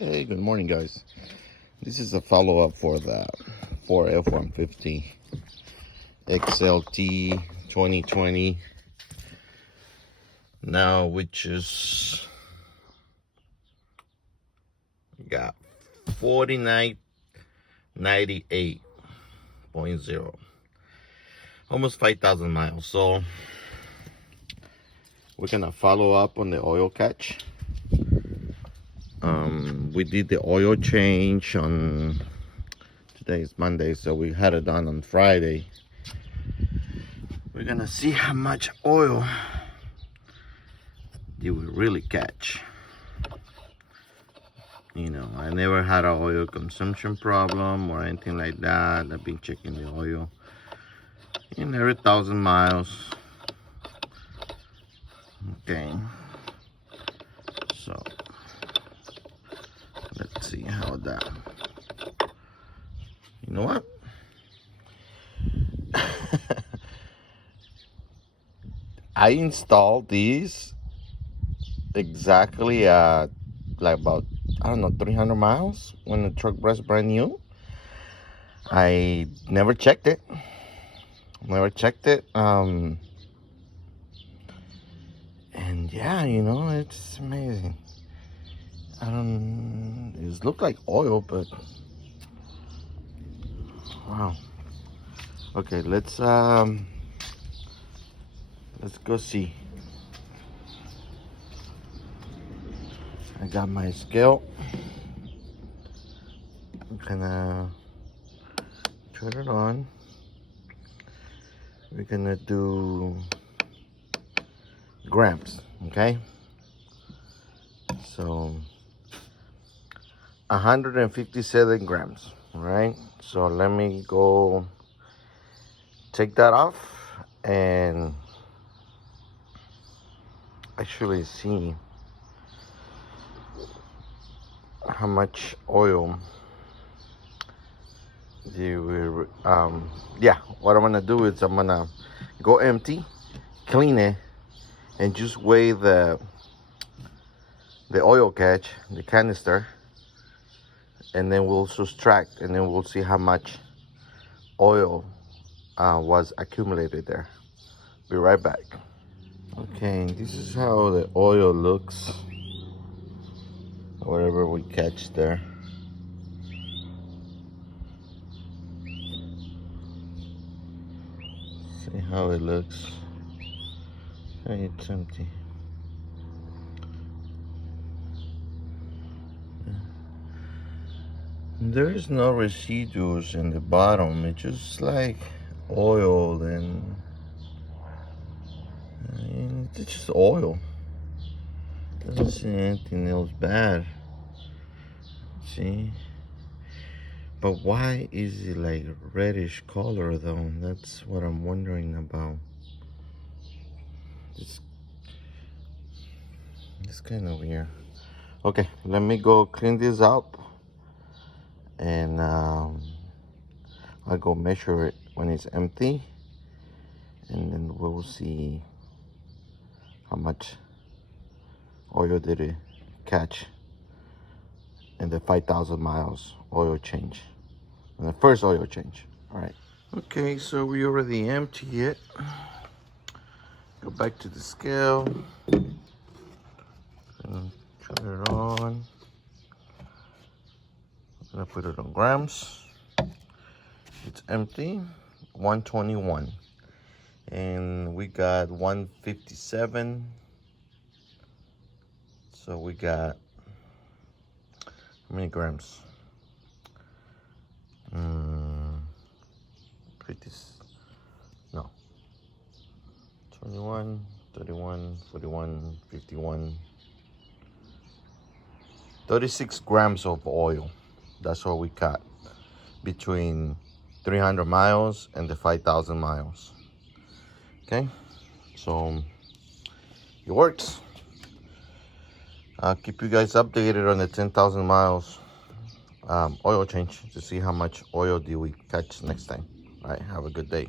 Hey, good morning, guys. This is a follow-up for the Ford F-150 XLT 2020 now, which is got 4998.0, almost 5,000 miles. So we're gonna follow up on the oil catch. We did the oil change on, today is Monday, so we had it done on Friday. We're gonna see how much oil did we really catch. You know, I never had an oil consumption problem or anything like that. I've been checking the oil in every 1,000 miles. Okay, so let's see how that, you know what? I installed these exactly at like about, I don't know, 300 miles when the truck was brand new. I never checked it. And yeah, you know, it's amazing. It looked like oil, but wow. Okay, let's go see. I got my scale. I'm gonna turn it on. We're gonna do grams, okay? So 157 grams, all right? So let me go take that off and actually see how much oil yeah, what I'm gonna do is I'm gonna go empty, clean it, and just weigh the oil catch, the canister, and then we'll subtract, and then we'll see how much oil was accumulated there. Be right back. Okay, this is how the oil looks, whatever we catch there. See how it looks. Hey, it's empty. There is no residues in the bottom. It's just like oil and it's just oil. Doesn't see anything else bad. See? But why is it like reddish color though? That's what I'm wondering about. It's kind of weird. Okay, let me go clean this up, and I'll go measure it when it's empty, and then we'll see how much oil did it catch in the 5,000 miles oil change, in the first oil change. All right. Okay, so we already emptied it. Go back to the scale. And turn it on. I'm gonna put it on grams. It's empty. 121. And we got 157. So we got how many grams? 50, no. 21, 31, 41, 51. 36 grams of oil. That's what we got between 300 miles and the 5,000 miles. Okay, so it works. I'll keep you guys updated on the 10,000 miles oil change to see how much oil do we catch next time. All right, have a good day.